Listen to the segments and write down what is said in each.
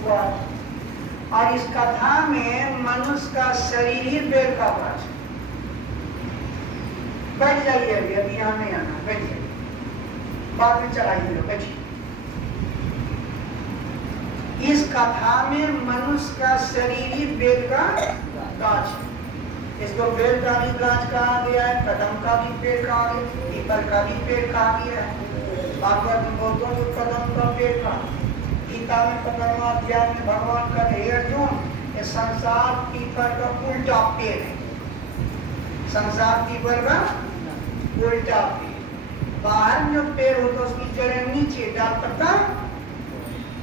ऊपर। और इस कथा में मनुष्य का शरीर ही बेल का वृक्ष। बैठ जाइए, अभी यहाँ नहीं आना, बैठ जाइए, बाद में चलाइए, बैठिए। इस कथा में मनुष्य का शरीर ही बेल का गाछ है। इसको बेल का भी गाछ कहा गया है, कदम का भी पेड़ कहा गया, पीपल का भी पेड़ कहा गया है। भागवत में बोलते हैं कदम का पेड़ का। गीता में 15वां अध्याय में भगवान का हे अर्जुन, ये संसार पीपल का उल्टा पेड़ है। संसार पीपल का उल्टा पेड़। बाहर में जो पेड़ होता है उसकी जड़ें नीचे, डाल पत्ता।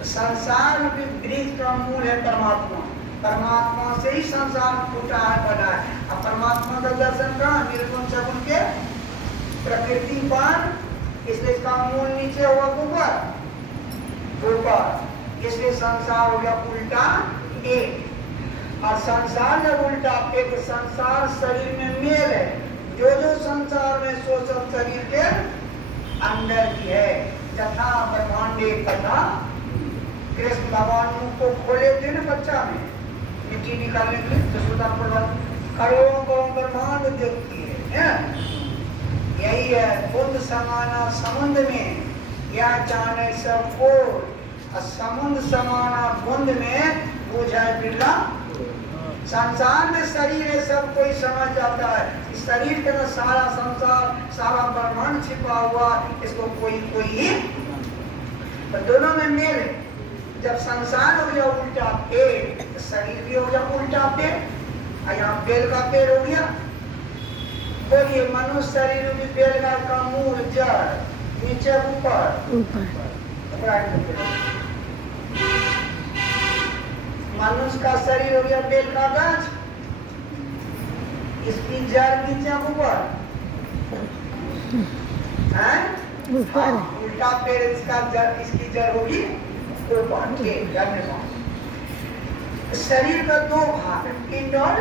संसार में वृक्ष का मूल है परमात्मा। परमात्मा से ही संसार फूटा है, बना है। अब परमात्मा का दर्शन कहाँ? निर्गुण सगुण के प्रकृति पर, इसलिए इसका मूल नीचे हुआ ऊपर, इसलिए संसार हो गया उल्टा एक। और संसार जब उल्टा एक, संसार शरीर में मेल है। जो जो संसार में सो सब शरीर के अंदर की है। यथा ब्रह्मांडे तथा, कृष्ण भगवान मुंह को खोले थे ना बच्चा में मिट्टी निकालने के लिए, जसोदा करोड़ों करोड़ ब्रह्मांड देखती है। यही है बुद्ध समाना समुद्र में, यह जाने सबको, समुद्र समाना बुंद में बुझा बिरला। संसार में शरीर है, सब कोई समझ जाता है। इस शरीर के अंदर सारा संसार, सारा ब्रह्मांड छिपा हुआ, इसको कोई कोई, तो दोनों में मेल है। जब संसार हो गया उल्टा पेड़, तो शरीर भी हो गया उल्टा पेड़, और यहाँ बेल का पेड़ हो गया। बोलिए, मनुष्य शरीर में बेल का मूल, जड़, नीचे ऊपर। मनुष्य का शरीर हो गया बेल का गाछ, इसकी जड़ नीचे ऊपर, उल्टा पेड़, इसका जड़, इसकी जड़ होगी ऊपर। शरीर का दो भाग, पिंड और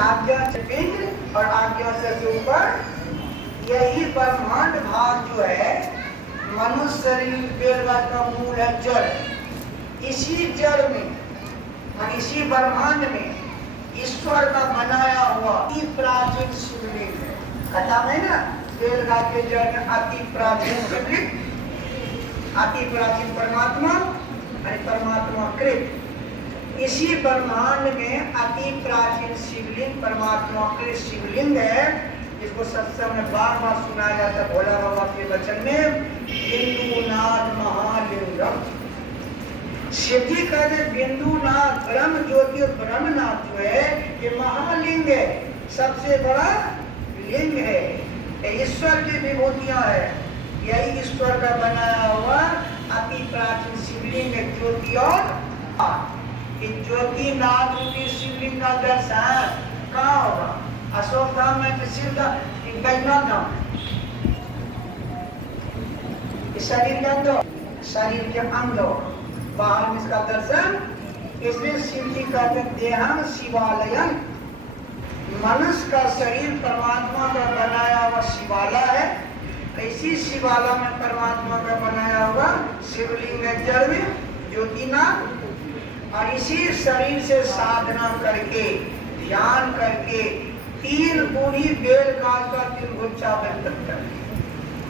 आज्ञा से पिंड और आज्ञा से ऊपर। यही ब्रह्मांड भाग जो है, मनुष्य शरीर बेलगाछ का मूल है जड़। इसी जड़ में और इसी ब्रह्मांड में ईश्वर का बनाया हुआ अति प्राचीन शिवलिंग है। कथा में ना, बेलगाछ के जड़ में अति प्राचीन शिवलिंग, अति प्राचीन परमात्मा और परमात्मा कृत। इसी ब्रह्मांड में अति प्राचीन शिवलिंग परमात्मा कृत शिवलिंग है, जिसको सत्संग में बार बार सुनाया जाता है भोला बाबा के वचन में, बिंदुनाथ महालिंगम। सिद्धि का जो बिंदुनाथ ब्रह्म ज्योति और ब्रह्मनाथ जो है, ये महालिंग है, सबसे बड़ा लिंग है। ईश्वर की विभूतियां है। यही ईश्वर का बनाया हुआ अति प्राचीन शिवलिंग है, ज्योति और ज्योति नाथ रूपी शिवलिंग का दर्शन कहाँ होगा? अशोक धाम में, बैजनाथ धाम, शरीर के अंदर, शरीर के अंदर, बाहर में इसका दर्शन। इसलिए शिव जी कहते हैं देहम शिवालयम। मनुष्य का शरीर परमात्मा का बनाया हुआ शिवालय है। इसी शिवालय में परमात्मा का बनाया हुआ शिवलिंग है, जड़ में ज्योतिनाथ। और इसी शरीर से साधना करके, ध्यान करके, 3 गुण ही बेल गाछ का 3 गुच्छा व्यक्त करके,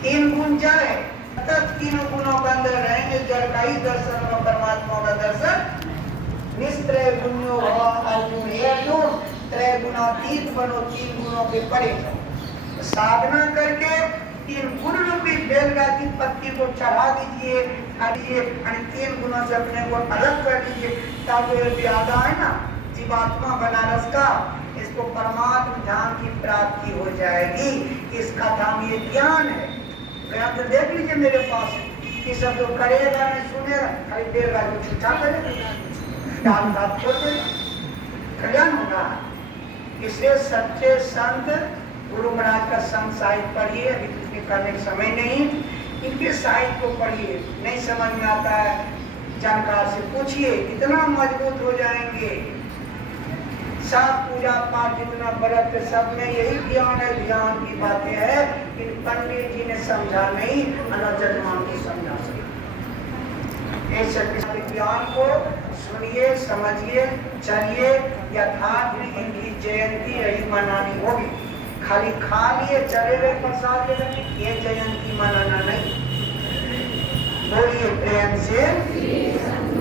3 गुण जड़ है, तब 3 गुणों के अंदर रहेंगे। जड़ का ही दर्शन होगा, परमात्मा का दर्शन। निस्त्रय गुण्यो भव अर्जुन, हे अर्जुन, त्रय गुणातीत बनो, 3 गुणों के परे। साधना करके 3 गुण रूपी बेलगाछ की पत्ती को चढ़ा दीजिए, खाइए, और 3 गुणों से अपने को अलग कर दीजिए। तब व्यादा है ना, जीवात्मा बनारस का, इसको परमात्मा ध्यान की प्राप्ति हो जाएगी। इस कथा में ये ज्ञान है। ज्ञान तो देख लीजिए मेरे पास, कि सब जो करेगा नहीं सुनेगा, खाली बेलगाछ को छुट्टा करेगा, डाल बात छोड़ देगा, कल्याण होगा। इसलिए सच्चे संत गुरु महाराज का संत साहित्य पढ़िए। अभी कुछ भी करने का समय नहीं, इनके साहित्य को पढ़िए। नहीं समझ में आता है, जानकार से पूछिए, कितना मजबूत हो जाएंगे। सब पूजा पाठ जितना व्रत, सब में यही ज्ञान है, ध्यान की बातें है। इन पंडित जी ने समझा नहीं, अनजमान की समझा सके। इस ज्ञान को सुनिए, समझिए, चलिए। यथार्थ इनकी जयंती यही मनानी होगी। खाली खा लिए चले गए प्रसाद लेकर, ये जयंती मनाना नहीं। बोलिए प्रेम से।